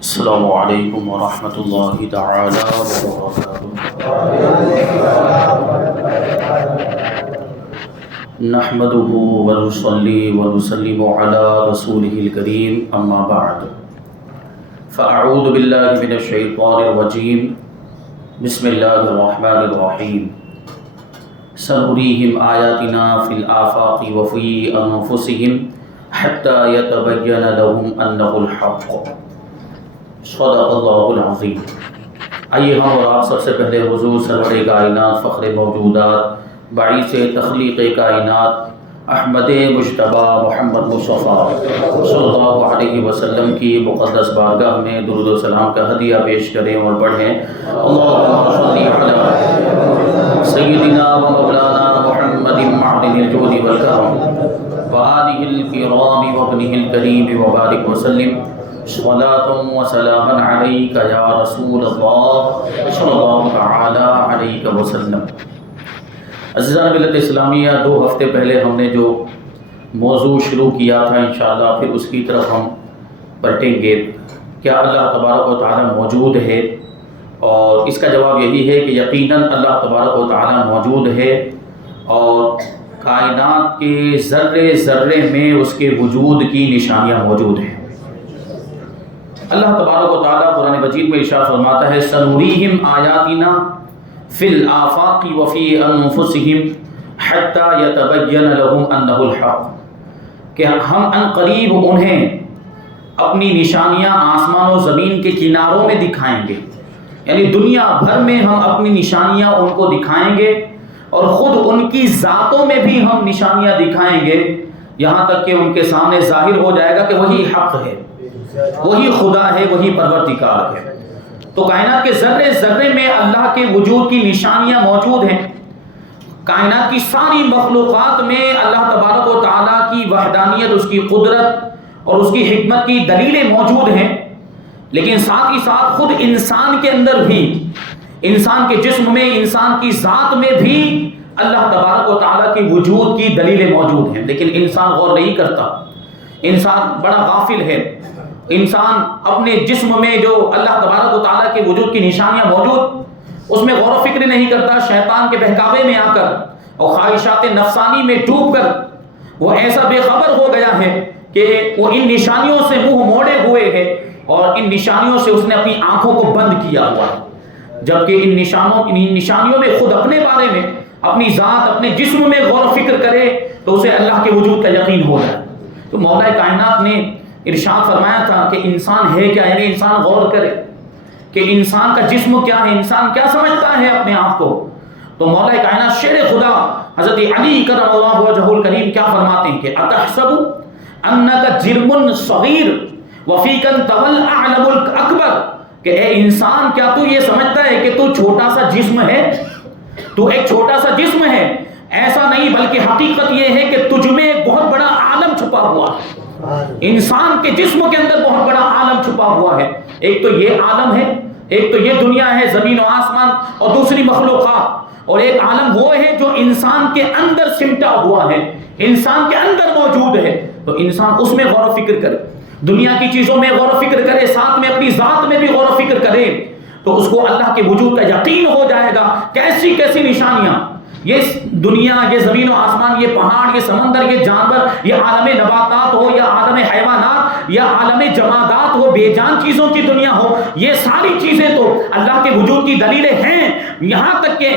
السلام علیکم ورحمۃ اللہ تعالی وبرکاتہ۔ نحمده ونصلي ونسلم على رسوله الكريم اما بعد فاعوذ باللہ من الشیطان الرجیم بسم اللہ الرحمن الرحیم سنريهم آیاتنا فی الآفاق وفی انفسهم حتى يتبین لهم انه الحق۔ صدق اللہ العظیم۔ آئیے ہم اور آپ سب سے پہلے حضور سرور کائنات فخر موجودات باعث تخلیق کائنات احمد مجتبی محمد مصطفیٰ صلی اللہ علیہ وسلم کی مقدس بارگاہ میں درود و سلام کا ہدیہ پیش کریں اور پڑھیں اللہم صلی علی سیدنا و مولانا محمد معدن الجود والکرم وآلہ الکرام وابنہ الکریم وبارک وسلم صلاة و سلام علیک یا رسول اللہ صلی اللہ تعالی علیہ وسلم۔ عزیزان ملت اسلامیہ، 2 ہفتے پہلے ہم نے جو موضوع شروع کیا تھا انشاءاللہ پھر اس کی طرف ہم پلٹیں گے۔ کیا اللہ تبارک و تعالی موجود ہے؟ اور اس کا جواب یہی ہے کہ یقیناً اللہ تبارک و تعالی موجود ہے، اور کائنات کے ذرے ذرے میں اس کے وجود کی نشانیاں موجود ہیں۔ اللہ تبارک و تعالیٰ قرآن مجید میں ارشاد فرماتا ہے سنریہم آیاتنا فی الآفاق وفی انفسہم حتی یتبین لہم انہ الحق، کہ ہم ان قریب انہیں اپنی نشانیاں آسمان و زمین کے کناروں میں دکھائیں گے، یعنی دنیا بھر میں ہم اپنی نشانیاں ان کو دکھائیں گے، اور خود ان کی ذاتوں میں بھی ہم نشانیاں دکھائیں گے، یہاں تک کہ ان کے سامنے ظاہر ہو جائے گا کہ وہی حق ہے، وہی خدا ہے، وہی پروردگار ہے۔ تو کائنات کے ذرے ذرے میں اللہ کے وجود کی نشانیاں موجود ہیں۔ کائنات کی ساری مخلوقات میں اللہ تبارک و تعالیٰ کی وحدانیت، اس کی قدرت اور اس کی حکمت کی دلیلیں موجود ہیں، لیکن ساتھ ہی ساتھ خود انسان کے اندر بھی، انسان کے جسم میں، انسان کی ذات میں بھی اللہ تبارک و تعالیٰ کی وجود کی دلیلیں موجود ہیں، لیکن انسان غور نہیں کرتا، انسان بڑا غافل ہے۔ انسان اپنے جسم میں جو اللہ تبارک و تعالیٰ کے وجود کی نشانیاں موجود، اس میں غور و فکر نہیں کرتا، شیطان کے بہکاوے میں آ کر اور خواہشات نفسانی میں ڈوب کر وہ ایسا بے خبر ہو گیا ہے کہ وہ ان نشانیوں سے منہ موڑے ہوئے ہے، اور ان نشانیوں سے اس نے اپنی آنکھوں کو بند کیا ہوا ہے، جبکہ ان نشانیوں میں خود اپنے بارے میں، اپنی ذات، اپنے جسم میں غور و فکر کرے تو اسے اللہ کے وجود کا یقین ہو جائے۔ تو مولا کائنات نے ارشاد فرمایا تھا کہ انسان ہے کیا، یعنی انسان غور کرے کہ انسان کا جسم کیا ہے، انسان کیا سمجھتا ہے اپنے آپ کو۔ تو مولا کائنات شیر خدا حضرت علی کرم اللہ وجہہ الکریم کیا فرماتے ہیں کہ اتحسب انک جرم صغیر وفیک انتول اعلم الاکبر، کہ اے انسان کیا تو یہ سمجھتا ہے کہ تو چھوٹا سا جسم ہے، تو ایک چھوٹا سا جسم ہے؟ ایسا نہیں، بلکہ حقیقت یہ ہے کہ تجھ میں ایک بہت بڑا عالم چھپا ہوا ہے۔ انسان کے جسم کے اندر بہت بڑا عالم چھپا ہوا ہے۔ ایک تو یہ عالم ہے، ایک تو یہ دنیا ہے، زمین و آسمان اور دوسری مخلوقات، اور ایک عالم وہ ہے جو انسان کے اندر سمٹا ہوا ہے، انسان کے اندر موجود ہے۔ تو انسان اس میں غور و فکر کرے، دنیا کی چیزوں میں غور و فکر کرے، ساتھ میں اپنی ذات میں بھی غور و فکر کرے، تو اس کو اللہ کے وجود کا یقین ہو جائے گا۔ کیسی کیسی نشانیاں، یہ دنیا، یہ زمین و آسمان، یہ پہاڑ، یہ سمندر، یہ جانور، یہ عالم نباتات ہو یا عالم حیوانات یا عالم جمادات ہو، بے جان چیزوں کی دنیا ہو، یہ ساری چیزیں تو اللہ کے وجود کی دلیلیں ہیں۔ یہاں تک کہ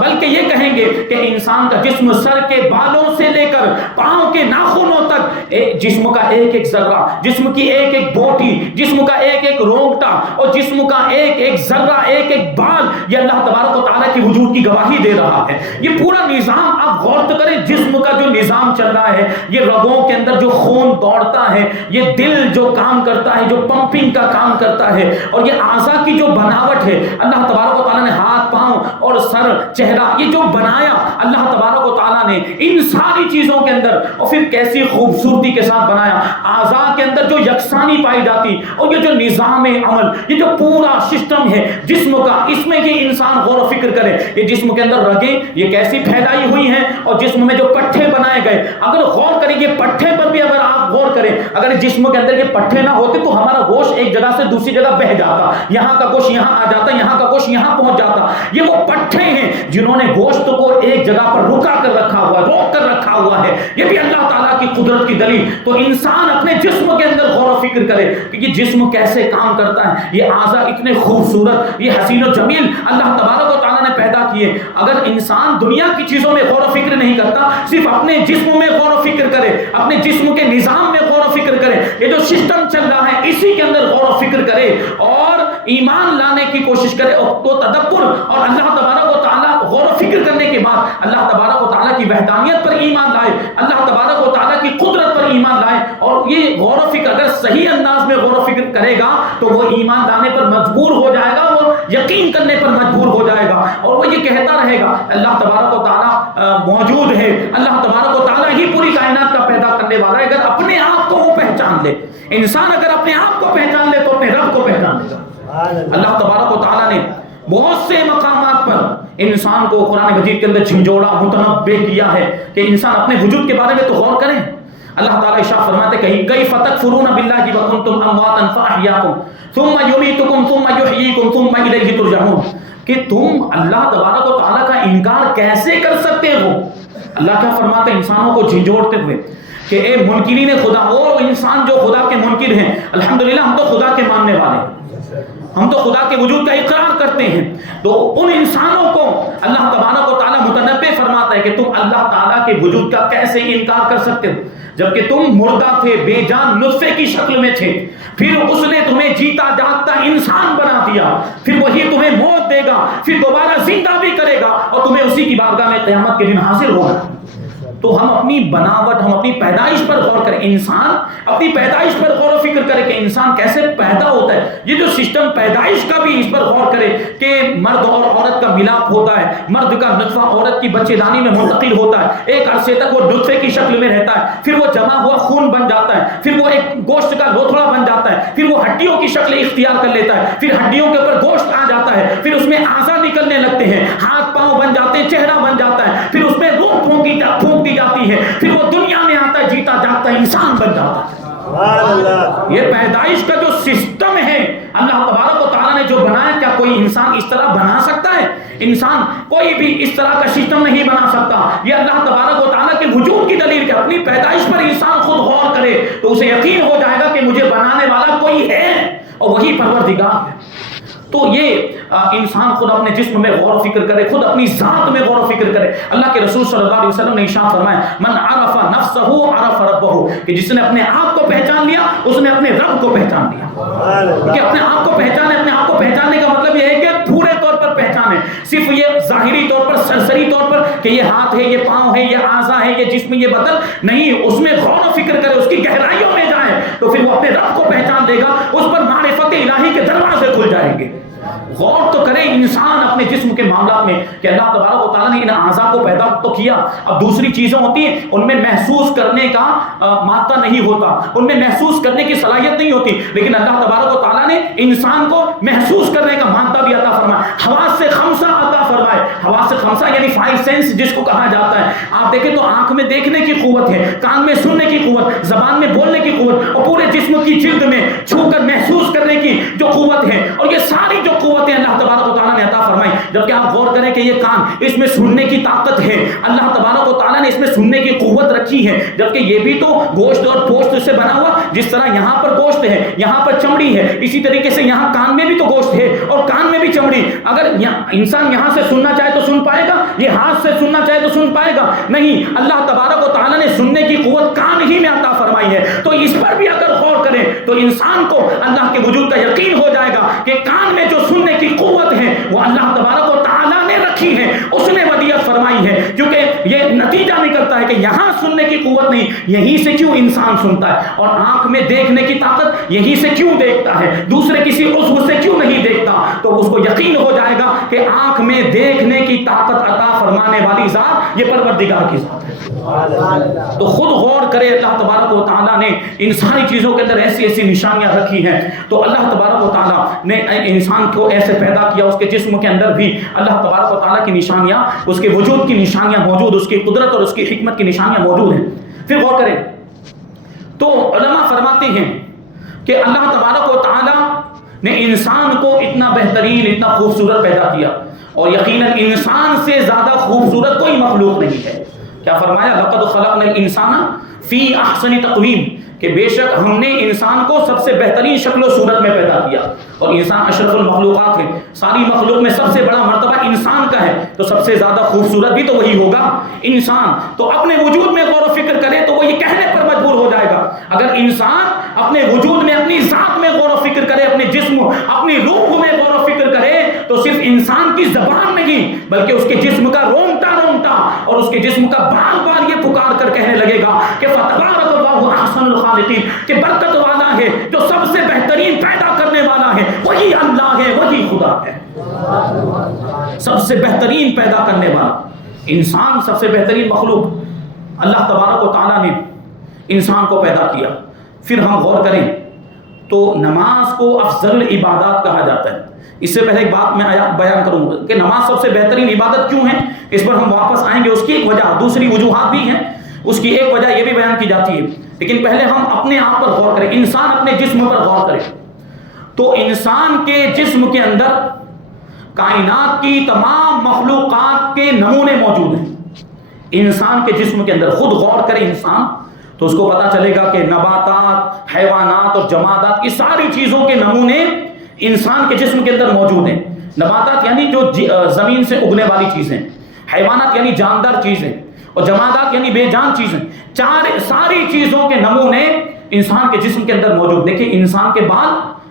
بلکہ یہ کہیں گے کہ انسان کا جسم سر کے بالوں سے لے کر پاؤں کے ناخنوں تک، جسم کا ایک ایک ذرہ، جسم کی ایک ایک بوٹی، جسم کا ایک ایک رونگٹا اور جسم کا ایک ایک ذرہ، ایک ایک بال، یہ اللہ تبارک و تعالیٰ کی وجود کی گواہی دے رہا ہے۔ یہ پورا نظام آپ غور کریں، جسم کا جو نظام چل رہا ہے، یہ رگوں کے اندر جو خون دوڑتا ہے، یہ دل جو کام کرتا ہے، جو پمپنگ کا کام کرتا ہے، اور یہ اعضاء کی جو بناوٹ ہے، اللہ تبارک و تعالیٰ نے ہاتھ، پاؤں پاؤں اور سر چہرہ یہ جو بنایا اللہ تبارک و تعالیٰ نے ان ساری چیزوں کے اندر، اور پھر کیسی خوبصورتی کے ساتھ بنایا، اعضاء کے اندر جو یکسانی پائی جاتی، اور یہ جو نظام عمل، یہ جو پورا سسٹم ہے جسم کا، اس میں یہ انسان غور و فکر کرے، یہ جسم کے اندر رگیں یہ کیسی پھیلائی ہوئی ہیں، اور جسم میں جو پٹھے بنائے گئے، اگر غور کریں یہ پٹھے پر بھی اگر آپ غور کریں، اگر جسم کے اندر یہ پٹھے نہ ہوتے تو ہمارا گوشت ایک جگہ سے دوسری جگہ بہ جاتا، یہاں کا گوشت یہاں آ جاتا، یہاں کا گوشت یہاں پہنچ جاتا۔ یہ وہ پٹھے ہیں جنہوں نے گوشت کو ایک جگہ پر رکا کر رکھا ہوا ہے، روک کر رکھا ہوا ہے، یہ بھی اللہ تعالیٰ کی قدرت کی دلیل۔ تو انسان اپنے جسم کے اندر غور و فکر کرے کہ یہ جسم کیسے کام کرتا ہے، یہ اعضاء اتنے خوبصورت، یہ حسین و جمیل اللہ تبارک و تعالیٰ نے پیدا کیے۔ اگر انسان دنیا کی چیزوں میں غور و فکر نہیں کرتا، صرف اپنے جسم میں غور و فکر کرے، اپنے جسم کے نظام میں غور و فکر کرے، یہ جو سسٹم چل رہا ہے اسی کے اندر غور و فکر کرے اور ایمان لانے کی کوشش کرے، اور تو تدبر اور اللہ تبارک و تعالیٰ غور و فکر کرنے کے بعد اللہ تبارک و تعالیٰ کی وحدانیت پر ایمان لائے، اللہ تبارک و تعالیٰ کی قدرت پر ایمان لائے، اور یہ غور و فکر اگر صحیح انداز میں غور و فکر کرے گا تو وہ ایمان لانے پر مجبور ہو جائے گا، وہ یقین کرنے پر مجبور ہو جائے گا، اور وہ یہ کہتا رہے گا اللہ تبارک و تعالیٰ موجود ہے، اللہ تبارک و تعالیٰ ہی پوری کائنات کا پیدا کرنے والا ہے۔ اگر اپنے آپ کو وہ پہچان لے، انسان اگر اپنے آپ کو پہچان لے تو اپنے رب کو پہچان لے گا۔ اللہ تبارک و تعالیٰ نے بہت سے مقامات پر انسان کو قرآن مجید کے اندر جھنجھوڑا، متنبہ کیا ہے کہ انسان اپنے وجود کے بارے میں تو غور کریں۔ اللہ تعالیٰ ارشاد فرماتے ہیں کیف تکفرون باللہ وکنتم امواتا فاحیاکم ثم یمیتکم ثم یحییکم ثم الیہ ترجعون، کہ تم اللہ تبارک و تعالیٰ کا انکار کیسے کر سکتے ہو۔ اللہ کیا فرماتے ہیں انسانوں کو جھنجھوڑتے ہوئے کہ اے منکرین خدا، وہ انسان جو خدا کے منکر ہیں، الحمدللہ ہم تو خدا کے ماننے والے ہیں، ہم تو خدا کے وجود کا اقرار کرتے ہیں، تو ان انسانوں کو اللہ تبارک و تعالیٰ متنبہ فرماتا ہے کہ تم اللہ تعالیٰ کے وجود کا کیسے انکار کر سکتے ہو، جبکہ تم مردہ تھے، بے جان نطفے کی شکل میں تھے، پھر اس نے تمہیں جیتا جاگتا انسان بنا دیا، پھر وہی تمہیں موت دے گا، پھر دوبارہ زندہ بھی کرے گا، اور تمہیں اسی کی بارگاہ میں قیامت کے دن حاضر ہوگا۔ تو ہم اپنی بناوٹ، ہم اپنی پیدائش پر غور کریں، انسان اپنی پیدائش پر غور و فکر کرے کہ انسان کیسے پیدا ہوتا ہے، یہ جو سسٹم پیدائش کا بھی اس پر غور کرے کہ مرد اور عورت کا ملاپ ہوتا ہے، مرد کا نطفہ عورت کی بچے دانی میں منتقل ہوتا ہے، ایک عرصے تک وہ نطفے کی شکل میں رہتا ہے، پھر وہ جمع ہوا خون بن جاتا ہے، پھر وہ ایک گوشت کا لوتھڑا بن جاتا ہے، پھر وہ ہڈیوں کی شکل اختیار کر لیتا ہے، پھر ہڈیوں کے اوپر گوشت آ جاتا ہے، پھر اس میں اعضاء نکلنے لگتے ہیں، ہاتھ پاؤں بن جاتے ہیں، چہرہ بن جاتا ہے، پھر اس میں روح پھونک دی جاتی ہے، پھر وہ دنیا میں آتا ہے، جیتا جاگتا انسان بن جاتا ہے۔ یہ پیدائش کا جو سسٹم ہے اللہ تبارک و تعالیٰ نے جو بنایا، کیا کوئی انسان اس طرح بنا سکتا ہے؟ انسان کوئی بھی اس طرح کا سسٹم نہیں بنا سکتا۔ یہ اللہ تبارک و تعالیٰ کے وجود کی دلیل کہ اپنی پیدائش پر انسان خود غور کرے تو اسے یقین ہو جائے گا کہ مجھے بنانے والا کوئی ہے اور وہی پروردگار ہے۔ تو یہ انسان خود اپنے جسم میں غور و فکر کرے، خود اپنی ذات میں غور و فکر کرے۔ اللہ کے رسول صلی اللہ علیہ وسلم نے ارشاد فرمایا من عرف نفسہ عرف ربہ، کہ جس نے اپنے آپ کو پہچان لیا اس نے اپنے رب کو پہچان لیا۔ کہ اپنے آپ کو پہچانے، اپنے آپ کو پہچاننے کا مطلب یہ ہے کہ پورے طور پر پہچانے، صرف یہ ظاہری طور پر، سرسری طور پر کہ یہ ہاتھ ہے، یہ پاؤں ہے، یہ اعضاء ہے، یہ جسم، یہ بدن نہیں، اس میں غور و فکر کرے، اس کی گہرائیوں میں جائے تو پھر وہ اپنے رب کو پہچان لے گا، اس پر معرفت الہی کے دروازے کھل جائیں گے۔ غور تو کرے انسان اپنے جسم کے معاملات میں کہ اللہ تبارک و تعالیٰ نے ان اعضاء کو پیدا تو کیا، اب دوسری چیزیں ہوتی ہیں ان میں محسوس کرنے کا مادہ نہیں ہوتا، ان میں محسوس کرنے کی صلاحیت نہیں ہوتی، لیکن اللہ تبارک و تعالیٰ نے انسان کو محسوس کرنے کا مادہ بھی عطا فرمایا، حواس سے خمسہ عطا فرمائے۔ حواس سے خمسہ یعنی 5 سینس جس کو کہا جاتا ہے، آپ دیکھیں تو آنکھ میں دیکھنے کی قوت ہے، کان میں سننے کی قوت، زبان میں بولنے کی قوت، اور پورے جسم کی جلد میں چھو کر محسوس کرنے کی جو قوت ہے، اور یہ ساری جو قوتیں اللہ تبارک و تعالیٰ نے عطا فرمائی۔ جبکہ آپ غور کریں کہ یہ کان، اس میں سننے کی طاقت ہے، اللہ تبارک و تعالیٰ نے اس میں سننے کی قوت رکھی ہے، جبکہ یہ بھی تو گوشت اور پوست سے بنا ہوا، جس طرح یہاں پر گوشت ہے، یہاں پر چمڑی ہے، اسی طریقے سے یہاں کان میں بھی تو گوشت ہے اور کان میں بھی چمڑی۔ اگر انسان یہاں سے سننا چاہے تو سن پائے گا، یہ ہاتھ سے سننا چاہے تو سن پائے گا؟ نہیں، اللہ تبارک و تعالیٰ نے سننے کی قوت کان ہی میں عطا فرمائی ہے۔ تو اس پر بھی اگر غور کریں تو انسان کو اللہ کے وجود کا یقین ہو جائے گا کہ کان میں جو سننے کی قوت ہے وہ اللہ تبارک و تعالیٰ نے رکھی ہے، اس نے ودیعت فرمائی ہے، کیونکہ یہ نتیجہ نکلتا ہے کہ یہاں سننے کی قوت نہیں، یہیں سے کیوں انسان سنتا ہے، اور آنکھ میں دیکھنے کی طاقت یہیں سے کیوں دیکھتا ہے، دوسرے کسی عضو سے کیوں نہیں دیکھتا؟ تو اس اس کو یقین ہو جائے گا کہ آنکھ میں دیکھنے کی طاقت عطا فرمانے والی ذات یہ پروردگار کی ذات ہے۔ تو خود غور کرے، اللہ تبارک و تعالیٰ نے ان ساری چیزوں کے اندر ایسی ایسی نشانیاں رکھی ہیں۔ تو اللہ تبارک و تعالیٰ نے انسان کو ایسے پیدا کیا، اس کے جسم کے اندر بھی اللہ تبارک و تعالیٰ کی نشانیاں، اس کے وجود کی نشانیاں موجود، اس کی قدرت اور اس کی حکمت کی نشانیاں موجود ہیں۔ پھر غور کریں تو علماء فرماتے ہیں کہ اللہ تبارک و تعالیٰ نے انسان کو اتنا بہترین، اتنا خوبصورت پیدا کیا، اور یقیناً انسان سے زیادہ خوبصورت کوئی مخلوق نہیں ہے۔ کیا فرمایا؟ لقد خلقنا الانسان فی احسن تقویم، کہ بے شک ہم نے انسان کو سب سے بہترین شکل و صورت میں پیدا کیا، اور انسان اشرف المخلوقات ہے، ساری مخلوق میں سب سے بڑا مرتبہ انسان کا ہے، تو سب سے زیادہ خوبصورت بھی تو وہی ہوگا انسان۔ تو اپنے وجود میں غور و فکر کرے تو وہ یہ کہنے پر مجبور ہو جائے گا، اگر انسان اپنے وجود میں، اپنی ذات میں غور و فکر کرے، اپنے جسم، اپنی روح میں غور و فکر کرے، تو صرف انسان کی زبان نہیں بلکہ اس کے جسم کا رونگٹا رونگٹا اور اس کے جسم کا بار بار یہ پکار کر کہنے لگے گا کہ فتبارک اللہ احسن الخالقین، کہ برکت والا ہے جو سب سے بہترین پیدا کرنے والا ہے، وہی اللہ ہے، وہی خدا ہے، سب سے بہترین پیدا کرنے والا انسان، سب سے بہترین مخلوق اللہ تبارک و تعالیٰ نے انسان کو پیدا کیا۔ پھر ہم غور کریں تو نماز کو افضل العبادات کہا جاتا ہے۔ اس سے پہلے ایک بات میں بیان کروں گا کہ نماز سب سے بہترین عبادت کیوں ہے، اس پر ہم واپس آئیں گے۔ اس کی ایک وجہ، دوسری وجوہات بھی ہیں، اس کی ایک وجہ یہ بھی بیان کی جاتی ہے، لیکن پہلے ہم اپنے آپ پر غور کریں، انسان اپنے جسم پر غور کرے تو انسان کے جسم کے اندر کائنات کی تمام مخلوقات کے نمونے موجود ہیں۔ انسان کے جسم کے اندر خود غور کرے انسان تو اس کو پتا چلے گا کہ نباتات، حیوانات اور جمادات کی ساری چیزوں کے نمونے انسان کے جسم کے اندر موجود ہیں۔ نباتات یعنی جو زمین سے اگنے والی چیزیں، حیوانات یعنی جاندار چیزیں، اور جمادات یعنی بے جان چیزیں، ساری چیزوں کے نمونے انسان کے جسم کے اندر موجود۔ دیکھیں انسان کے بال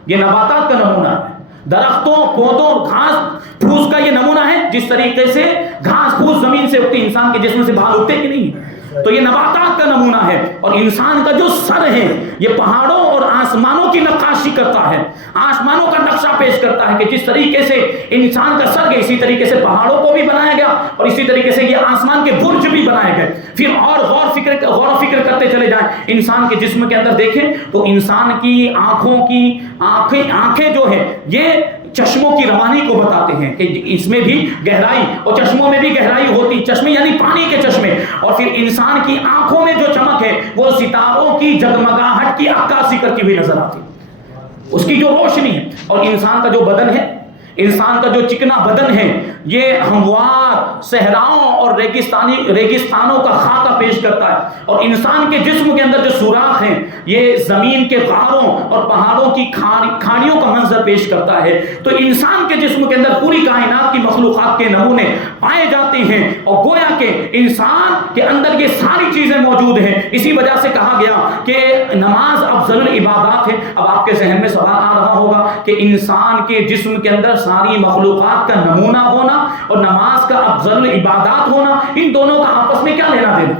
یہ نباتات کا نمونہ ہے، درختوں، پودوں، گھاس پھوس کا یہ نمونہ ہے، جس طریقے سے گھاس پھوس زمین سے اگتی، انسان کے جسم سے بال اگتے کہ نہیں، تو یہ نباتات کا نمونہ ہے۔ اور انسان کا جو سر ہے یہ پہاڑوں اور آسمانوں کی نقاشی کرتا ہے، آسمانوں کا نقشہ پیش کرتا ہے کہ جس طریقے سے انسان کا سر ہے اسی طریقے سے پہاڑوں کو بھی بنایا گیا اور اسی طریقے سے یہ آسمان کے برج بھی بنائے گئے۔ پھر اور غور و فکر کرتے چلے جائیں انسان کے جسم کے اندر دیکھیں تو انسان کی آنکھیں جو ہے یہ چشموں کی روانی کو بتاتے ہیں کہ اس میں بھی گہرائی، اور چشموں میں بھی گہرائی ہوتی، چشمے یعنی پانی کے چشمے، اور پھر انسان کی آنکھوں میں جو چمک ہے وہ ستاروں کی جگمگاہٹ کی عکاسی کرتی ہوئی نظر آتی، اس کی جو روشنی ہے۔ اور انسان کا جو بدن ہے، انسان کا جو چکنا بدن ہے یہ ہموار صحراؤں اور ریگستانوں کا خاکہ پیش کرتا ہے، اور انسان کے جسم کے اندر جو سوراخ ہیں یہ زمین کے غاروں اور پہاڑوں کی کھاڑیوں کا منظر پیش کرتا ہے۔ تو انسان کے جسم کے اندر پوری کائنات کی مخلوقات کے نمونے پائے جاتے ہیں، اور گویا کہ انسان کے اندر یہ ساری چیزیں موجود ہیں۔ اسی وجہ سے کہا گیا کہ نماز افضل العبادات ہے۔ اب آپ کے ذہن میں سوال آ رہا ہوگا کہ انسان کے جسم کے اندر ساری مخلوقات کا نمونہ ہونا اور نماز کا افضل العبادات ہونا، ان دونوں کا آپس میں کیا لینا دینا؟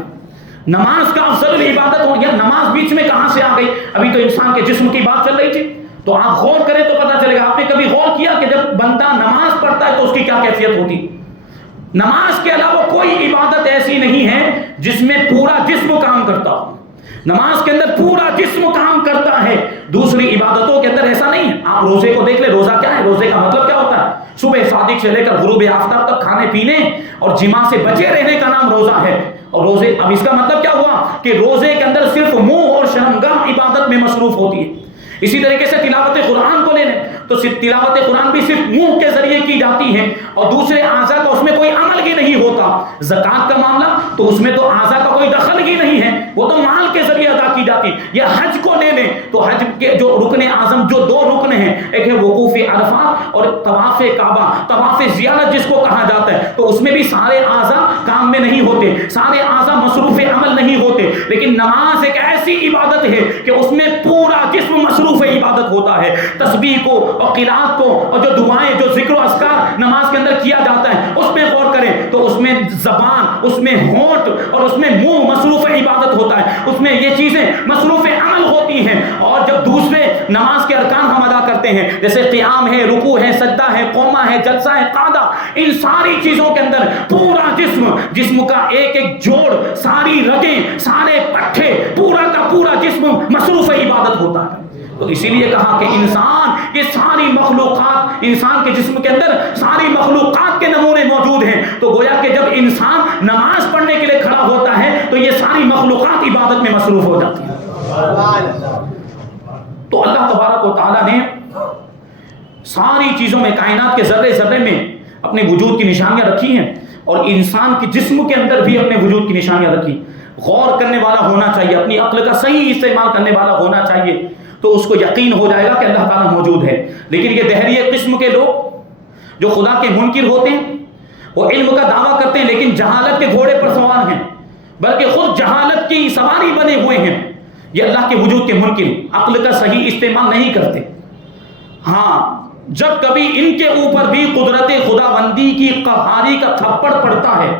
نماز کا افضل العبادت ہونا، یا نماز بیچ میں کہاں سے آ گئی؟ ابھی تو انسان کے جسم کی بات چل رہی تھی، تو آپ غور کریں تو پتہ چلے گا۔ آپ نے کبھی غور کیا کہ جب بندہ نماز پڑھتا ہے تو اس کی کیا کیفیت ہوتی؟ نماز کے علاوہ کوئی عبادت ایسی نہیں ہے جس میں پورا جسم کام کرتا ہو۔ نماز کے اندر پورا جسم کام کرتا ہے، دوسری عبادتوں کے اندر ایسا نہیں ہے۔ آپ روزے کو دیکھ لیں، روزہ کیا ہے؟ روزے کا مطلب کیا ہوتا ہے؟ صبح صادق سے لے کر غروب آفتاب تک کھانے پینے اور جماع سے بچے رہنے کا نام روزہ ہے۔ اور روزے، اب اس کا مطلب کیا ہوا کہ روزے کے اندر صرف منہ اور شرمگاہ عبادت میں مصروف ہوتی ہے۔ اسی طریقے سے تلاوت قرآن کو لے لیں تو صرف تلاوت قرآن بھی صرف منہ کے ذریعے کی جاتی ہے اور دوسرے اعضاء کا اس میں کوئی عمل ہی نہیں ہوتا۔ زکوٰۃ کا معاملہ تو اس میں تو اعضاء کا کوئی دخل ہی نہیں ہے، وہ تو مال کے ذریعے ادا کی جاتی۔ یا حج کو لے لیں تو حج کے جو رکن اعظم، جو دو رکن ہیں، ایک ہے وقوف عرفات اور طواف کعبہ، طواف زیارت جس کو کہا جاتا ہے، تو اس میں بھی سارے اعضاء کام میں نہیں ہوتے، سارے اعضاء مصروف عمل نہیں ہوتے۔ لیکن نماز ایک ایسی عبادت ہے کہ اس میں پورا جسم مصروف عبادت ہوتا ہے۔ تسبیح کو اور قرات کو اور جو دعائیں، جو ذکر و اذکار نماز کے اندر کیا جاتا ہے، اس میں غور کریں تو اس میں زبان، اس میں ہونٹ اور اس میں منہ مصروف عبادت ہوتا ہے، اس میں یہ چیزیں مصروف عمل ہوتی ہیں۔ اور جب دوسرے نماز کے ارکان ہم ادا کرتے کرتے ہیں، جیسے قیام ہے، رکوع ہے، سجدہ ہے، قومہ ہے، جلسہ ہے، قعدہ، ان ساری چیزوں کے اندر پورا جسم کا ایک ایک جوڑ، ساری رگیں، سارے پٹھے، پورا کا پورا جسم مصروف عبادت ہوتا ہے۔ تو اسی لیے کہا کہ انسان، یہ ساری مخلوقات، انسان کے جسم کے اندر ساری مخلوقات کے نمونے موجود ہیں، تو گویا کہ جب انسان نماز پڑھنے کے لیے کھڑا ہوتا ہے تو یہ ساری مخلوقات عبادت میں مصروف ہو جاتی ہیں۔ تو اللہ تبارک و تعالیٰ نے ساری چیزوں میں، کائنات کے ذرے ذرے میں اپنے وجود کی نشانیاں رکھی ہیں، اور انسان کے جسم کے اندر بھی اپنے وجود کی نشانیاں رکھی۔ غور کرنے والا ہونا چاہیے، اپنی عقل کا صحیح استعمال کرنے والا ہونا چاہیے، تو اس کو یقین ہو جائے گا کہ اللہ تعالیٰ موجود ہے۔ لیکن یہ دہریہ قسم کے لوگ جو خدا کے منکر ہوتے ہیں، وہ علم کا دعویٰ کرتے ہیں لیکن جہالت کے گھوڑے پر سوار ہیں، بلکہ خود جہالت کی سواری بنے ہوئے ہیں۔ یہ اللہ کے وجود کے منکر عقل کا صحیح استعمال نہیں کرتے۔ ہاں، جب کبھی ان کے اوپر بھی قدرت خدا بندی کی قہاری کا تھپڑ پڑتا ہے،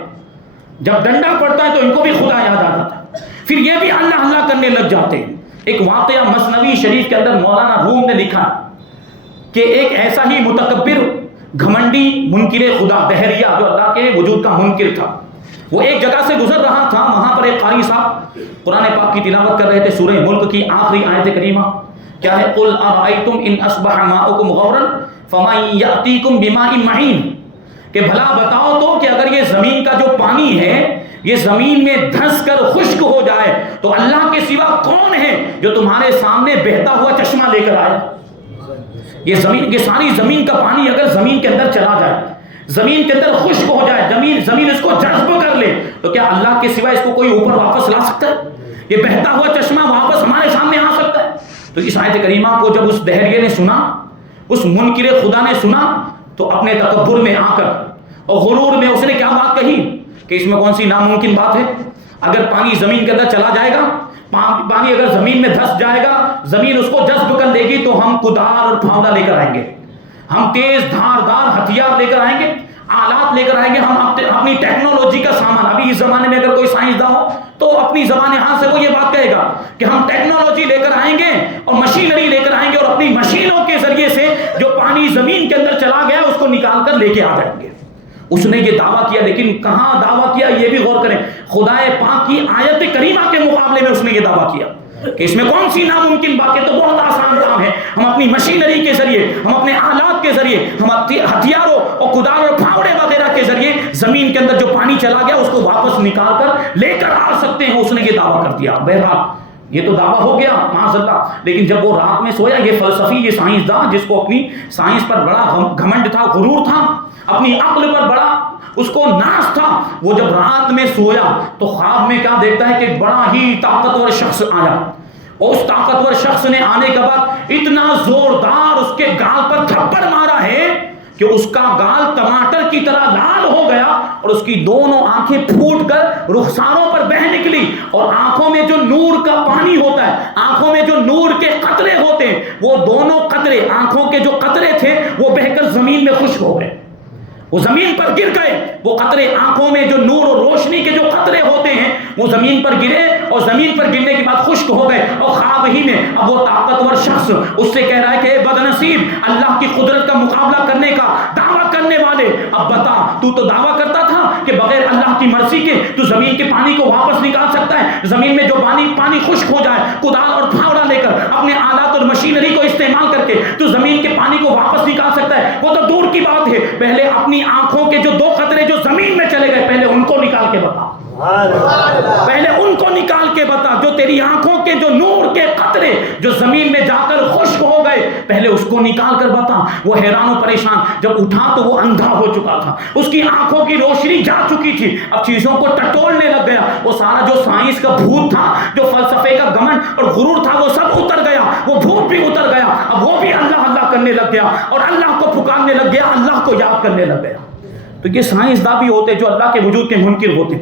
جب ڈنڈا پڑتا ہے تو ان کو بھی خدا یاد آ جاتا ہے، پھر یہ بھی اللہ اللہ کرنے لگ جاتے ہیں۔ ایک واقعہ مثنوی شریف کے اندر مولانا روم نے لکھا کہ ایک ایسا ہی متکبر، گھمنڈی، منکر خدا، دہریہ، جو اللہ کے وجود کا منکر تھا، وہ ایک جگہ سے گزر رہا تھا۔ وہاں پر ایک قاری صاحب قرآن پاک کی تلاوت کر رہے تھے، سورہ ملک کی آخری آیت کریمہ کیا ہے؟ قُلْ أَرَأَيْتُمْ إِنْ أَصْبَحَ مَاؤُكُمْ غَوْرًا فَمَن يَأْتِيكُمْ بِمَاءٍ مَّعِينٍ، کہ بھلا بتاؤ تو کہ اگر یہ زمین کا جو پانی ہے یہ زمین میں دھنس کر خشک ہو جائے تو اللہ کے سوا کون ہے جو تمہارے سامنے بہتا ہوا چشمہ لے کر آئے؟ یہ زمین، یہ ساری زمین کا پانی اگر زمین کے اندر چلا جائے، زمین کے اندر خشک ہو جائے، زمین اس کو جذب کر لے، تو کیا اللہ کے سوا اس کو کوئی اوپر واپس لا سکتا ہے؟ یہ بہتا ہوا چشمہ واپس ہمارے سامنے آ سکتا ہے؟ تو اس آیت کریمہ کو جب اس دہریے نے سنا، اس منکر خدا نے سنا، تو اپنے تکبر میں آ کر اور غرور میں اس نے کیا بات کہی کہ اس میں کون سی ناممکن بات ہے؟ اگر پانی زمین کے اندر چلا جائے گا، پانی اگر زمین میں دھس جائے گا، زمین اس کو جذب کر لے گی، تو ہم کدال اور پھاوڑا لے کر آئیں گے، ہم تیز دھاردار ہتھیار لے کر آئیں گے، آلات لے کر آئیں گے، ہم اپنی ٹیکنالوجی کا سامان۔ ابھی اس زمانے میں اگر کوئی سائنسداں ہو تو اپنی زبان حال سے وہ یہ بات کہے گا کہ ہم ٹیکنالوجی لے کر آئیں گے اور مشینری لے کر آئیں گے، اور اپنی مشینوں کے ذریعے سے جو پانی زمین کے اندر چلا گیا اس کو نکال کر لے کے آ جائیں گے۔ اس نے یہ دعویٰ کیا، لیکن کہاں دعویٰ کیا یہ بھی غور کریں، خدا پاک کی آیت کریمہ کے مقابلے میں اس نے یہ دعویٰ کیا کہ اس میں کون سی ناممکن بات ہے؟ تو بہت آسان کام ہے، ہم اپنی مشینری کے ذریعے، ہم اپنے آلات کے ذریعے، ہم ہتھیاروں اور کدال اور پھاوڑے وغیرہ کے ذریعے زمین کے اندر جو پانی چلا گیا اس کو واپس نکال کر لے کر آ سکتے ہیں۔ اس نے یہ دعویٰ کر دیا۔ بہرحال یہ تو دعویٰ ہو گیا معاذ اللہ، لیکن جب وہ رات میں سویا، یہ فلسفی، یہ سائنسداں جس کو اپنی سائنس پر بڑا گھمنڈ تھا، غرور تھا، اپنی عقل پر بڑا اس کو ناز تھا، وہ جب رات میں سویا تو خواب میں کیا دیکھتا ہے کہ بڑا ہی طاقتور شخص آیا، اور اس طاقتور شخص نے آنے کے بعد اتنا زوردار اس کے گال پر تھپڑ مارا ہے کہ اس کا گال ٹماٹر کی طرح لال ہو گیا، اور اس کی دونوں آنکھیں پھوٹ کر رخساروں پر بہہ نکلی، اور آنکھوں میں جو نور کا پانی ہوتا ہے، آنکھوں میں جو نور کے قطرے ہوتے ہیں، وہ دونوں قطرے، آنکھوں کے جو قطرے تھے وہ بہہ کر زمین میں خشک ہو گئے، وہ زمین پر گر گئے۔ وہ قطرے، آنکھوں میں جو نور اور روشنی کے جو قطرے ہوتے ہیں وہ زمین پر گرے، اور زمین پر گرنے کے بعد خشک ہو گئے۔ اور خواب ہی میں اب وہ طاقتور شخص اس سے کہہ رہا ہے کہ اے بد نصیب، اللہ کی قدرت کا مقابلہ کرنے کا دعویٰ کرنے والے، اب بتا، تو دعویٰ کرتا تھا کہ بغیر اللہ کی مرضی کے تو زمین کے پانی کو واپس نکال سکتا ہے، زمین میں جو پانی خشک ہو جائے، کدال اور پھاوڑا لے کر، اپنے آلات اور مشینری کو استعمال کر کے تو زمین کے پانی کو واپس نکال سکتا ہے۔ وہ تو دور کی بات ہے، پہلے اپنی آنکھوں کے جو 2 قطرے جو زمین میں چلے گئے، پہلے ان کو نکال کے بتا، پہلے ان کو نکال کے بتا، جو تیری آنکھوں کے جو نور کے قطرے جو زمین میں جا کر خشک ہو گئے، پہلے اس کو نکال کر بتا۔ وہ حیران و پریشان، جب اٹھا تو وہ اندھا ہو چکا تھا، اس کی آنکھوں کی روشنی جا چکی تھی، اب چیزوں کو ٹٹولنے لگ گیا۔ وہ سارا جو سائنس کا بھوت تھا، جو فلسفے کا گھمنڈ اور غرور تھا، وہ سب اتر گیا، وہ بھوت بھی اتر گیا، اب وہ بھی اللہ اللہ کرنے لگ گیا، اور اللہ کو پکارنے لگ گیا، اللہ کو یاد کرنے لگ گیا۔ تو یہ سائنسداں بھی ہوتے جو اللہ کے وجود کے منکر ہوتے،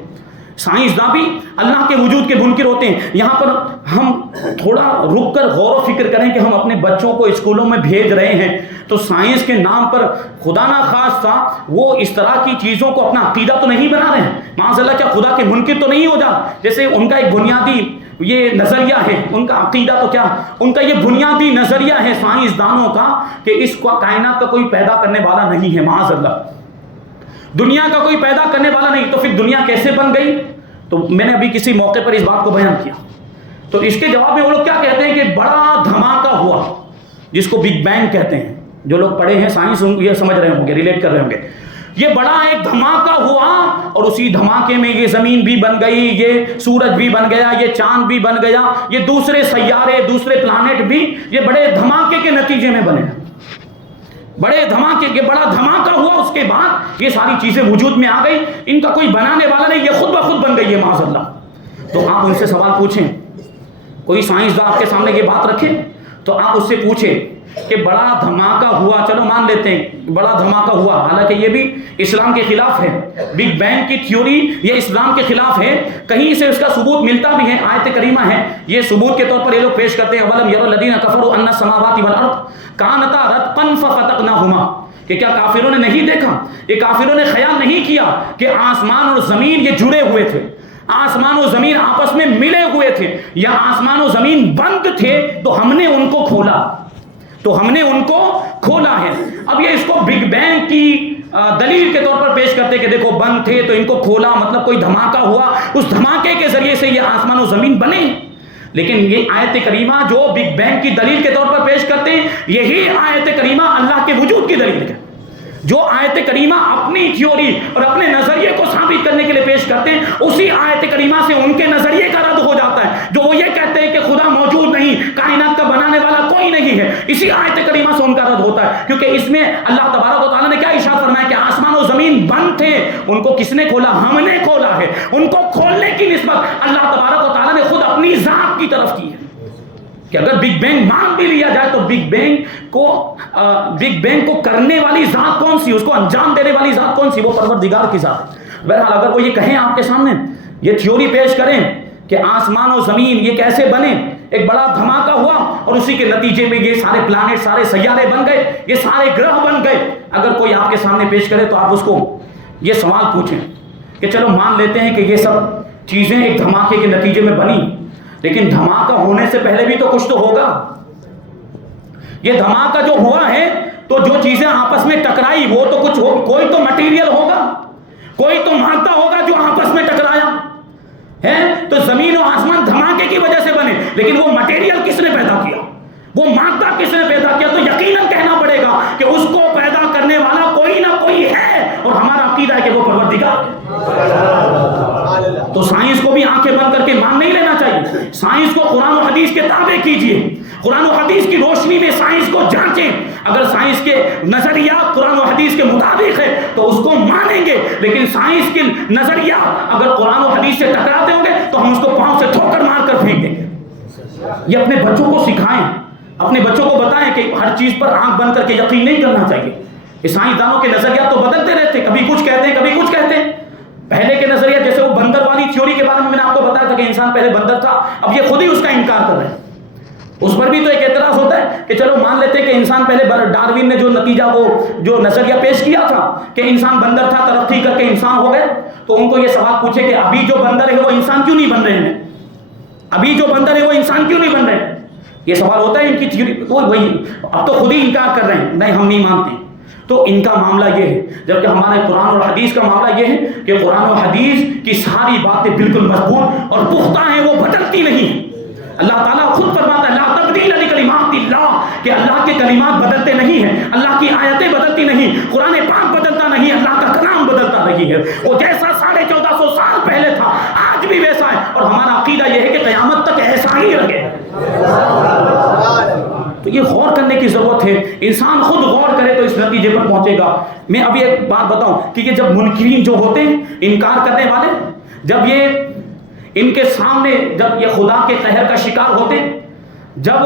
سائنسداں بھی اللہ کے وجود کے منکر ہوتے ہیں۔ یہاں پر ہم تھوڑا رک کر غور و فکر کریں کہ ہم اپنے بچوں کو اسکولوں میں بھیج رہے ہیں تو سائنس کے نام پر خدا نہ خواستہ وہ اس طرح کی چیزوں کو اپنا عقیدہ تو نہیں بنا رہے ہیں؟ معاذ اللہ کیا خدا کے منکر تو نہیں ہو جا؟ جیسے ان کا ایک بنیادی یہ نظریہ ہے، ان کا عقیدہ تو کیا، ان کا یہ بنیادی نظریہ ہے سائنسدانوں کا کہ اس کو کائنات کا کوئی پیدا کرنے والا نہیں ہے، معاذ اللہ دنیا کا کوئی پیدا کرنے والا نہیں، تو پھر دنیا کیسے بن گئی؟ تو میں نے ابھی کسی موقع پر اس بات کو بیان کیا، تو اس کے جواب میں وہ لوگ کیا کہتے ہیں کہ بڑا دھماکہ ہوا، جس کو بگ بینگ کہتے ہیں۔ جو لوگ پڑھے ہیں سائنس یہ سمجھ رہے ہوں گے، ریلیٹ کر رہے ہوں گے، یہ بڑا ایک دھماکہ ہوا اور اسی دھماکے میں یہ زمین بھی بن گئی، یہ سورج بھی بن گیا، یہ چاند بھی بن گیا، یہ دوسرے سیارے، دوسرے پلانٹ بھی یہ بڑے دھماکے کے نتیجے میں بنے، بڑے دھماکے کے بڑا دھماکہ ہوا، اس کے بعد یہ ساری چیزیں وجود میں آ گئی، ان کا کوئی بنانے والا نہیں، یہ خود بخود بن گئی ہے معاذ اللہ۔ تو آپ ان سے سوال پوچھیں، کوئی سائنسداں آپ کے سامنے یہ بات رکھے تو آپ اس سے پوچھیں کہ بڑا دھماکہ ہوا، چلو مان لیتے ہیں بڑا دھماکہ ہوا، حالانکہ یہ بھی اسلام کے خلاف ہے، بگ بینگ کی تھیوری یہ اسلام کے خلاف ہے، کہیں سے اس کا ثبوت ملتا بھی ہے، آیت کریمہ ہے، یہ ثبوت کے طور پر یہ لوگ پیش کرتے ہیں اولم یروا الذین کفروا ان السماوات والارض کانتا رتقا ففتقناہما، کہ کیا کافروں نے نہیں دیکھا، یہ کافروں نے خیال نہیں کیا کہ آسمان اور زمین یہ جڑے ہوئے تھے، آسمان و زمین آپس میں ملے ہوئے تھے، یا آسمان و زمین بند تھے تو ہم نے ان کو کھولا ہے۔ اب یہ اس کو بگ بینگ کی دلیل کے طور پر پیش کرتے کہ دیکھو بند تھے تو ان کو کھولا، مطلب کوئی دھماکہ ہوا، اس دھماکے کے ذریعے سے یہ آسمان و زمین بنے۔ لیکن یہ آیت کریمہ جو بگ بینگ کی دلیل کے طور پر پیش کرتے ہیں، یہی آیت کریمہ اللہ کے وجود کی دلیل ہے۔ جو آیت کریمہ اپنی تھیوری اور اپنے نظریے کو ثابت کرنے کے لیے پیش کرتے ہیں، اسی آیت کریمہ سے ان کے نظریے کا رد ہو جاتا ہے، جو وہ یہ کہتے ہیں کہ خدا موجود نہیں، کائنات کا بنانے والا کوئی نہیں ہے، اسی آیت کریمہ سے ان کا رد ہوتا ہے، کیونکہ اس میں اللہ تبارک و تعالیٰ نے کیا ارشاد فرمایا کہ آسمان و زمین بند تھے، ان کو کس نے کھولا؟ ہم نے کھولا ہے۔ ان کو کھولنے کی نسبت اللہ تبارک و تعالیٰ نے خود اپنی ذات کی طرف کی ہے، کہ اگر بگ بینگ مان بھی لیا جائے تو بگ بینگ کو کرنے والی ذات کون سی، اس کو انجام دینے والی ذات کون سی؟ وہ پروردگار کی ذات ہے۔ بہرحال اگر وہ یہ کہیں آپ کے سامنے، یہ تھیوری پیش کریں کہ آسمان و زمین یہ کیسے بنے، ایک بڑا دھماکہ ہوا اور اسی کے نتیجے میں یہ سارے پلانٹ، سارے سیارے بن گئے، یہ سارے گرہ بن گئے، اگر کوئی آپ کے سامنے پیش کرے تو آپ اس کو یہ سوال پوچھیں کہ چلو مان لیتے ہیں کہ یہ سب چیزیں ایک دھماکے کے نتیجے میں بنی، لیکن دھماکہ ہونے سے پہلے بھی تو کچھ تو ہوگا۔ یہ دھماکہ جو ہوا ہے تو جو چیزیں آپس میں ٹکرائی وہ تو کچھ کوئی تو مٹیریل ہوگا، کوئی تو مادہ ہوگا جو آپس میں ٹکرایا ہے، تو زمین و آسمان دھماکے کی وجہ سے بنے، لیکن وہ مٹیریل کس نے پیدا کیا، وہ مادہ کس نے پیدا کیا؟ تو یقیناً کہنا پڑے گا کہ اس کو پیدا کرنے والا کوئی نہ کوئی ہے، اور ہمارا عقیدہ ہے کہ وہ پروردگار ہے۔ تو سائنس کو بھی آنکھیں بند کر کے مان نہیں لینا چاہیے، سائنس کو قرآن و حدیث کے تابع کیجئے، قرآن و حدیث کی روشنی میں سائنس کو جانچیں، اگر سائنس کے نظریات قرآن و حدیث کے مطابق ہے تو اس کو مانیں گے، لیکن سائنس کے نظریات اگر قرآن و حدیث سے ٹکراتے ہوں گے تو ہم اس کو پاؤں سے ٹھوکر مار کر پھینک دیں گے۔ یہ اپنے بچوں کو سکھائیں، اپنے بچوں کو بتائیں کہ ہر چیز پر آنکھ بند کر کے یقین نہیں کرنا چاہیے۔ سائنسدانوں کے نظریات تو بدلتے رہتے، کبھی کچھ کہتے ہیں کبھی کچھ کہتے ہیں۔ پہلے کے نظریہ جیسے وہ بندر والی تھیوری کے بارے میں نے آپ کو بتایا تھا کہ انسان پہلے بندر تھا، اب یہ خود ہی اس کا انکار کر رہے ہیں۔ اس پر بھی تو ایک اعتراض ہوتا ہے کہ چلو مان لیتے کہ انسان پہلے، ڈاروین نے جو نتیجہ وہ جو نظریہ پیش کیا تھا کہ انسان بندر تھا، ترقی کر کے انسان ہو گئے، تو ان کو یہ سوال پوچھے کہ ابھی جو بندر ہے وہ انسان کیوں نہیں بن رہے ہیں، ابھی جو بندر ہے وہ انسان کیوں نہیں بن رہے ہیں؟ یہ سوال ہوتا ہے ان کی تھیوری، وہی اب تو خود ہی انکار کر رہے ہیں، نہیں ہم نہیں مانتے۔ تو ان کا معاملہ یہ ہے، جبکہ ہمارے قرآن اور حدیث کا معاملہ یہ ہے کہ قرآن و حدیث کی ساری باتیں بالکل مضبوط اور پختہ ہیں، وہ بدلتی نہیں ہیں۔ اللہ تعالیٰ خود فرماتا ہے لا تبدیل لکلمات اللہ، کہ اللہ کے کلمات بدلتے نہیں ہیں، اللہ کی آیتیں بدلتی نہیں، قرآن پاک بدلتا نہیں، اللہ کا کلام بدلتا نہیں ہے، وہ جیسا 1450 سال پہلے تھا آج بھی ویسا ہے، اور ہمارا عقیدہ یہ ہے کہ قیامت تک ایسا ہی رہے۔ تو یہ غور کرنے کی ضرورت ہے، انسان خود غور کرے تو اس نتیجے پر پہنچے گا۔ میں ابھی ایک بات بتاؤں کہ یہ جب منکرین جو ہوتے ہیں، انکار کرنے والے، جب یہ ان کے سامنے جب یہ خدا کے قہر کا شکار ہوتے، جب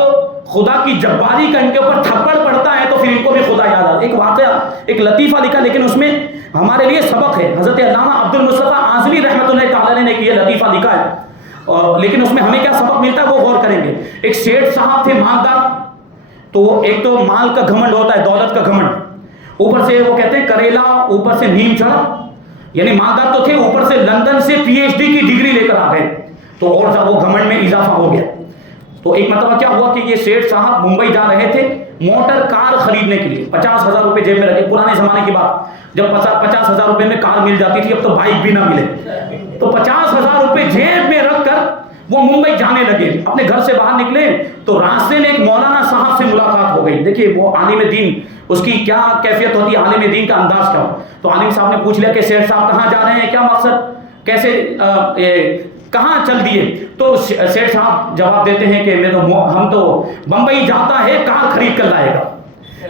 خدا کی جباری کا ان کے اوپر تھپڑ پڑتا ہے تو پھر ان کو بھی خدا یاد آتا ہے۔ ایک واقعہ ایک لطیفہ لکھا، لیکن اس میں ہمارے لیے سبق ہے. حضرت علامہ عبد المصطفیٰ اعظمی رحمۃ اللہ تعالی نے یہ لطیفہ لکھا ہے، لیکن اس میں ہمیں کیا سبق ملتا ہے وہ غور کریں گے. ایک سیٹھ صاحب تھے مالدار، تو ایک تو مال کا گھمنڈ ہوتا ہے، دولت کا گھمنڈ، اوپر سے وہ کہتے ہیں کریلا اوپر سے نیم چڑھا، یعنی مالدار تو تھے، اوپر سے لندن سے پی ایچ ڈی کی ڈگری لے کر آ گئے، تو اور وہ گھمنڈ میں اضافہ ہو گیا. تو ایک مرتبہ کیا ہوا کہ یہ سیٹھ صاحب ممبئی جا رہے تھے موٹر کار خریدنے کے لیے، 50,000 روپے جیب میں رکھے. پرانے زمانے کی بات، جب 50,000 روپے میں کار مل جاتی تھی، اب تو بائک بھی نہ ملے. تو 50,000 روپے جیب میں رکھ کر وہ ممبئی جانے لگے. اپنے گھر سے باہر نکلے تو راستے میں ایک مولانا صاحب سے ملاقات ہو گئی. دیکھیے وہ عالم دین، اس کی کیا کیفیت ہوتی ہے، عالم دین کا انداز کیا ہو. تو عالم صاحب نے پوچھ لیا کہ سیٹھ صاحب کہاں جا رہے ہیں، کیا مقصد، کیسے کہاں چل دیے. تو سیٹھ صاحب جواب دیتے ہیں کہ ہم تو بمبئی جاتا ہے کار خرید کر لائے گا،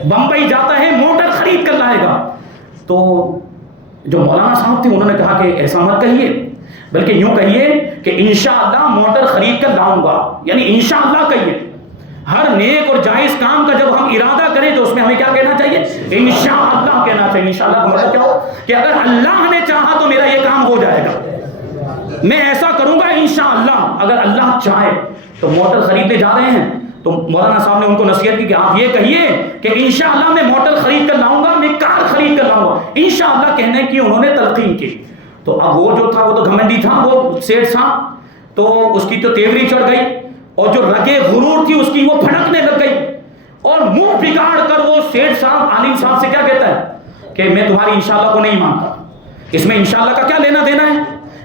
بمبئی جاتا ہے موٹر خرید کر لائے گا. تو جو مولانا صاحب تھے انہوں نے کہا کہ ایسا مت کہیے، بلکہ یوں کہیے کہ انشاءاللہ موٹر خرید کر لاؤں گا، یعنی انشاءاللہ کہیے. ہر نیک اور جائز کام کا جب ہم ارادہ کریں تو اس میں ہمیں کیا کہنا چاہیے، انشاءاللہ کہنا چاہیے. انشاءاللہ کا مطلب کیا ہو کہ اگر اللہ نے چاہا تو میرا یہ کام ہو جائے گا، میں ایسا کروں گا انشاءاللہ. اگر اللہ چاہے تو موٹر خریدنے جا رہے ہیں تو مولانا صاحب نے ان کو نصیحت کی کہ آپ یہ کہیے کہ انشاءاللہ میں موٹر خرید کر لاؤں گا، میں کار خرید کر لاؤں گا. انشاءاللہ کہنے کی انہوں نے تلقین کی. تو اب وہ جو تھا وہ تو گھمنڈی تھا وہ سیٹھ صاحب، تو اس کی تو تیوری چڑھ گئی اور جو رگے غرور تھی اس کی وہ پھڑکنے لگ گئی، اور منہ بگاڑ کر وہ سیٹھ صاحب عالم صاحب سے کیا کہتا ہے کہ میں تمہاری انشاءاللہ کو نہیں مانتا، اس میں انشاءاللہ کا کیا لینا دینا ہے،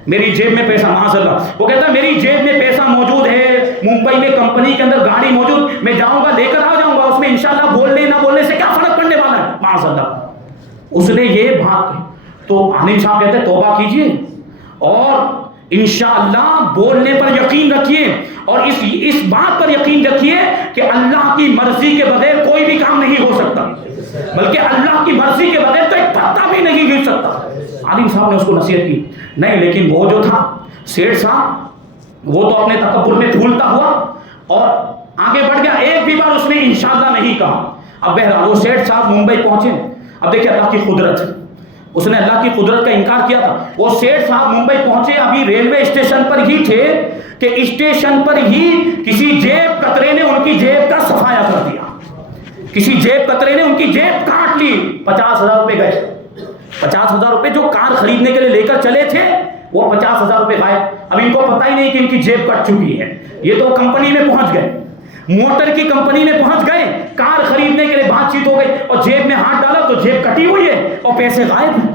میری جیب میں پیسہ. معاذ اللہ، وہ کہتا ہے میری جیب میں پیسہ موجود ہے، ممبئی میں کمپنی کے اندر گاڑی موجود، میں جاؤں گا لے کر آ جاؤں گا، اس میں انشاءاللہ بولنے نہ بولنے سے کیا فرق پڑنے والا ہے. معاذ اللہ، اس نے یہ بات. تو عالم صاحب کہتے ہیں توبہ کیجئے اور انشاءاللہ بولنے پر یقین رکھیے، اور اس بات پر یقین رکھیے کہ اللہ کی مرضی کے بغیر کوئی بھی کام نہیں ہو سکتا، بلکہ اللہ کی مرضی کے بغیر تو ایک پتا بھی نہیں گر سکتا. عالم صاحب نے اس کو نصیحت کی نہیں، لیکن وہ جو تھا سیٹھ صاحب وہ تو اپنے تکبر میں پھولتا ہوا اور آگے بڑھ گیا. ایک بھی بار اس نے انشاءاللہ نہیں کہا. اب بہرحال وہ سیٹھ صاحب ممبئی پہنچے. اب دیکھیں اللہ کی قدرت، اس نے اللہ کی قدرت کا انکار کیا تھا. وہ سیٹھ صاحب ممبئی پہنچے، ابھی ریلوے اسٹیشن پر ہی تھے کہ اسٹیشن پر ہی کسی جیب کترے نے ان کی جیب کا صفایا کر دیا. کسی جیب کترے نے ان کی جیب کاٹ لی. 50,000 روپے گئے. 50,000 روپے جو کار خریدنے کے لیے لے کر چلے تھے وہ 50,000 روپے غائب. اب ان کو پتہ ہی نہیں کہ ان کی جیب کٹ چکی ہے. یہ تو کمپنی میں پہنچ گئے، موٹر کی کمپنی میں پہنچ گئے، کار خریدنے کے لیے بات چیت ہو گئی اور جیب میں ہاتھ ڈالا تو جیب کٹی ہوئی ہے اور پیسے غائب ہیں.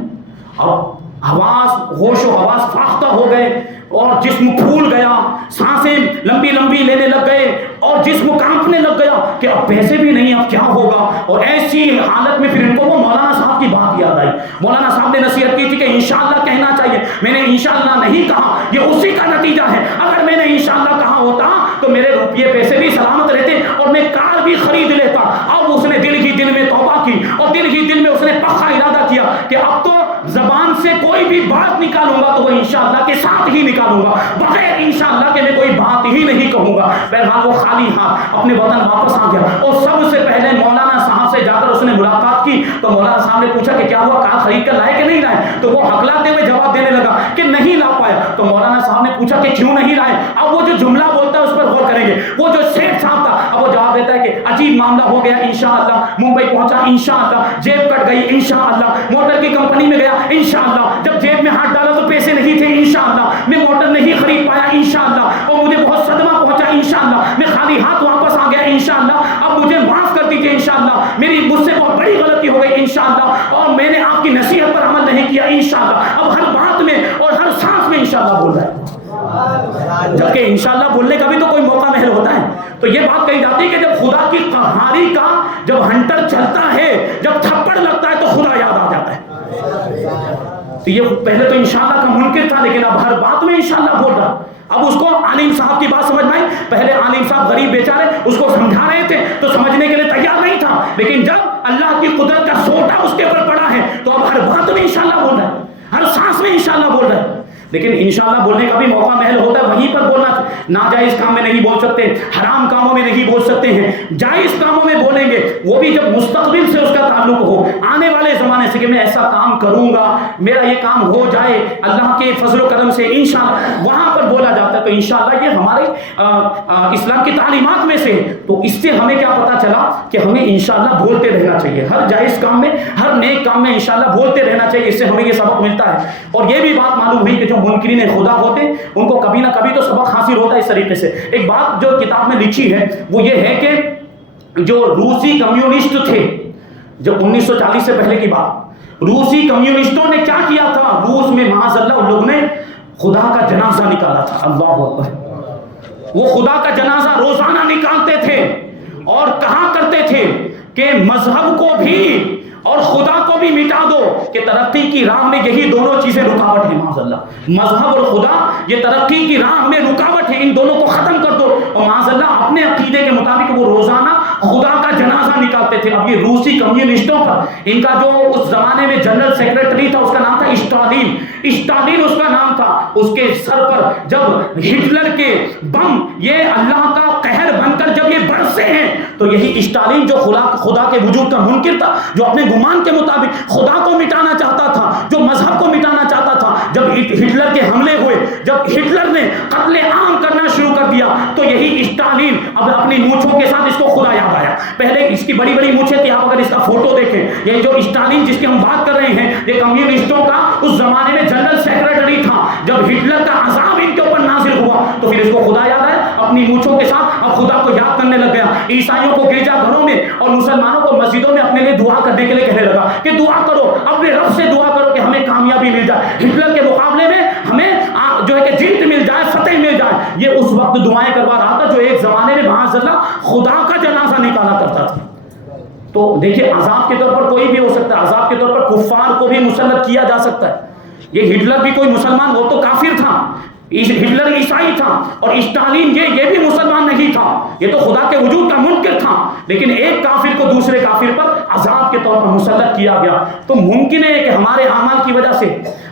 اب حواس، ہوش و حواس فاختہ ہو گئے اور جسم پھول گیا، سانسیں لمبی لمبی لینے لگ گئے اور جسم کانپنے لگ گیا کہ اب پیسے بھی نہیں، اب کیا ہوگا. اور ایسی حالت میں پھر ان کو وہ مولانا صاحب کی بات یاد آئی. مولانا صاحب نے نصیحت کی تھی کہ انشاءاللہ کہنا چاہیے. میں نے انشاءاللہ نہیں کہا، یہ اسی کا نتیجہ ہے. اگر میں نے انشاءاللہ کہا ہوتا تو میرے روپیے پیسے بھی سلامت رہتے اور میں کار بھی خرید لیتا. اب اس نے دل ہی دل میں توبہ کی اور دل ہی دل میں اس نے پختہ ارادہ کیا کہ اب تو زبان سے کوئی بھی بات نکالوں گا تو وہ انشاءاللہ کے ساتھ ہی نکالوں گا، بغیر انشاءاللہ کے میں کوئی بات ہی نہیں کہوں گا. بہرحال وہ خالی ہاتھ اپنے وطن واپس آ گیا اور سب سے پہلے مولانا صاحب سے جا کر اس نے ملاقات کی. تو مولانا صاحب نے پوچھا کہ کیا ہوا، کار خرید کر لائے کہ نہیں لائے. تو وہ ہکلاتے ہوئے جواب دینے لگا کہ نہیں لا پایا. تو مولانا صاحب نے پوچھا کہ کیوں نہیں لائے. اب وہ جو جملہ بولتا ہے اس پر غور کریں گے. وہ جو سیٹھ صاحب تھا اب وہ جواب دیتا ہے کہ عجیب معاملہ ہو گیا، انشاءاللہ ممبئی پہنچا، انشاءاللہ جیب کٹ گئی، انشاءاللہ موٹر کی کمپنی میں گیا، انشاءاللہ جب جیب میں ہاتھ ڈالا تو پیسے نہیں تھے، انشاءاللہ میں موٹر نہیں خرید پایا، انشاءاللہ اور مجھے بہت صدمہ پہنچا، انشاءاللہ میں خالی ہاتھ واپس آ گیا، انشاءاللہ اب مجھے معاف کر دیجیے، انشاءاللہ مجھ سے بہت بڑی غلطی ہو گئی، انشاءاللہ اور میں نے آپ کی نصیحت پر عمل نہیں کیا، انشاءاللہ. اب ہر بات میں اور ہر سانس میں انشاءاللہ بول رہا ہے، جبکہ انشاءاللہ بولنے کا بھی تو کوئی موقع محل ہوتا ہے. تو یہ بات کہی جاتی ہے کہ جب خدا کی قہاری کا جب ہنٹر چلتا ہے، جب تھپڑ لگتا ہے تو خدا یاد آ جاتا ہے. تو یہ پہلے تو انشاءاللہ کا منکر تھا لیکن اب ہر بات میں انشاءاللہ بول رہا. اب اس کو عالم صاحب کی بات سمجھ میں آئی. پہلے عالم صاحب غریب بیچارے اس کو سمجھا رہے تھے تو سمجھنے کے لیے تیار نہیں تھا، لیکن جب اللہ کی قدرت کا سوٹا اس کے اوپر پڑا ہے تو اب ہر بات میں انشاءاللہ بول رہا ہے، ہر سانس میں انشاءاللہ بول رہا ہے. لیکن انشاءاللہ بولنے کا بھی موقع محل ہوتا ہے، وہیں پر بولنا. ناجائز کام میں نہیں بول سکتے، حرام کاموں میں نہیں بول سکتے ہیں، جائز کاموں میں بولیں گے، وہ بھی جب مستقبل سے اس کا تعلق ہو، آنے والے زمانے کہ میں ایسا کام کروں گا, میرا یہ کام ہو جائے اللہ کے فضل و کرم سے انشاءاللہ, وہاں پر بولا جاتا ہے. تو انشاءاللہ یہ ہمارے اسلام کی تعلیمات میں سے. تو اس سے ہمیں کیا پتا چلا کہ ہمیں انشاءاللہ بولتے رہنا چاہیے, ہر جائز کام میں, ہر نیک کام میں انشاءاللہ بولتے رہنا چاہیے. اس سے ہمیں یہ سبق ملتا ہے. اور یہ بھی بات معلوم ہوئی کہ جو منکرین خدا ہوتے ان کو کبھی نہ کبھی تو سبق حاصل ہوتا ہے اس طریقے سے. ایک بات جو کتاب میں لکھی ہے وہ یہ ہے کہ جو روسی کمیونسٹ تھے, جو 1940 سے پہلے کی بات, روسی کمیونسٹوں نے کیا کیا تھا, روس میں معاذ اللہ ان لوگوں نے خدا کا جنازہ نکالا تھا. اللہ اکبر. وہ خدا کا جنازہ روزانہ نکالتے تھے اور کہا کرتے تھے کہ مذہب کو بھی اور خدا کو بھی مٹا دو, کہ ترقی کی راہ میں یہی دونوں چیزیں رکاوٹ ہیں. معاذ اللہ, مذہب اور خدا یہ ترقی کی راہ میں رکاوٹ ہے, ان دونوں کو ختم کر دو. اور معاذ اللہ اپنے عقیدے کے مطابق وہ روزانہ خدا کا جنازہ نکالتے تھے. اب یہ روسی کمیونسٹوں کا, ان کا جو اس زمانے میں جنرل سیکرٹری تھا اس کا نام تھا اسٹالین, اسٹالین اس کا نام تھا. اس کے سر پر جب ہٹلر کے بم یہ اللہ کا قہر بن کر جب یہ برسے ہیں, تو یہی اسٹالین جو خدا کے وجود کا منکر تھا, جو اپنے گمان کے مطابق خدا کو مٹانا چاہتا تھا, جو مذہب کو مٹانا چاہتا تھا, جب ہٹلر کے حملے ہوئے, جب ہٹلر نے قتل عام کرنا شروع کر دیا, تو یہی اسٹالین اب اپنی مونچھوں کے ساتھ اس کو خدا یاد آیا. پہلے اس کی بڑی بڑی مونچھیں تھی, آپ اگر اس کا فوٹو دیکھیں, یہ جو اسٹالین جس کی ہم بات کر رہے ہیں یہ کمیونسٹوں کا اس زمانے میں جنرل سیکرٹری تھا. جب ہٹلر کا عذاب ان کے اوپر نازل ہوا تو پھر اس کو خدا یاد آیا, اپنی مونچھوں کے ساتھ اب خدا کو یاد کرنے لگ گیا. عیسائیوں کو گرجا گھروں میں اور مسلمانوں کو مسجدوں میں اپنے لیے دعا کرنے کے لیے کہنے لگا کہ دعا کرو, اپنے رب سے دعا کرو کہ ہمیں کامیابی مل جائے, ہٹلر کے مقابلے میں ہمیں جو ہے کہ جیت مل جائے, فتح مل جائے. یہ اس وقت دعائیں کروا رہا تھا جو ایک زمانے میں معاذ اللہ خدا کا جنازہ نکالا کرتا تھا. تو دیکھیے عذاب کے طور پر کوئی بھی ہو سکتا ہے, عذاب کے طور پر کفار کو بھی مسلط کیا جا سکتا ہے. یہ ہٹلر بھی کوئی مسلمان, وہ تو کافر تھا, ہٹلر عیسائی تھا, اور اسٹالین یہ بھی مسلمان نہیں تھا, یہ تو خدا کے وجود کا منکر تھا. لیکن ایک کافر کو دوسرے کافر پر عذاب کے طور پر مسلط کیا گیا. تو ممکن ہے کہ ہمارے اعمال کی وجہ سے,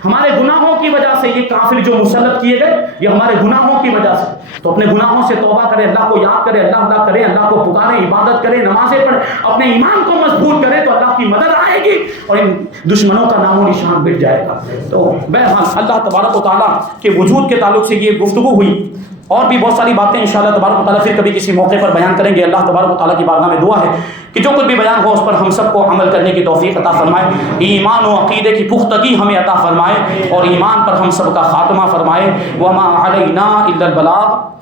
ہمارے گناہوں کی وجہ سے یہ کافر جو مسلط کیے گئے یہ ہمارے گناہوں کی وجہ سے. تو اپنے گناہوں سے توبہ کرے, اللہ کو یاد کرے, اللہ کرے, اللہ کو پکارے, عبادت کرے, نمازیں پڑھے, اپنے ایمان کو مضبوط کرے, تو اللہ کی مدد آئے گی اور ان دشمنوں کا نام و نشان مٹ جائے گا. تو بہرحال اللہ تبارک و تعالیٰ کے وجود کے تعلق سے یہ گفتگو ہوئی, اور بھی بہت ساری باتیں انشاءاللہ تبارک و تعالیٰ پھر کبھی کسی موقع پر بیان کریں گے. اللہ تبارک و تعالیٰ کی بارگاہ میں دعا ہے کہ جو کچھ بھی بیان ہو اس پر ہم سب کو عمل کرنے کی توفیق عطا فرمائے, ایمان و عقیدے کی پختگی ہمیں عطا فرمائے, اور ایمان پر ہم سب کا خاتمہ فرمائے. وما علینا الا البلاغ.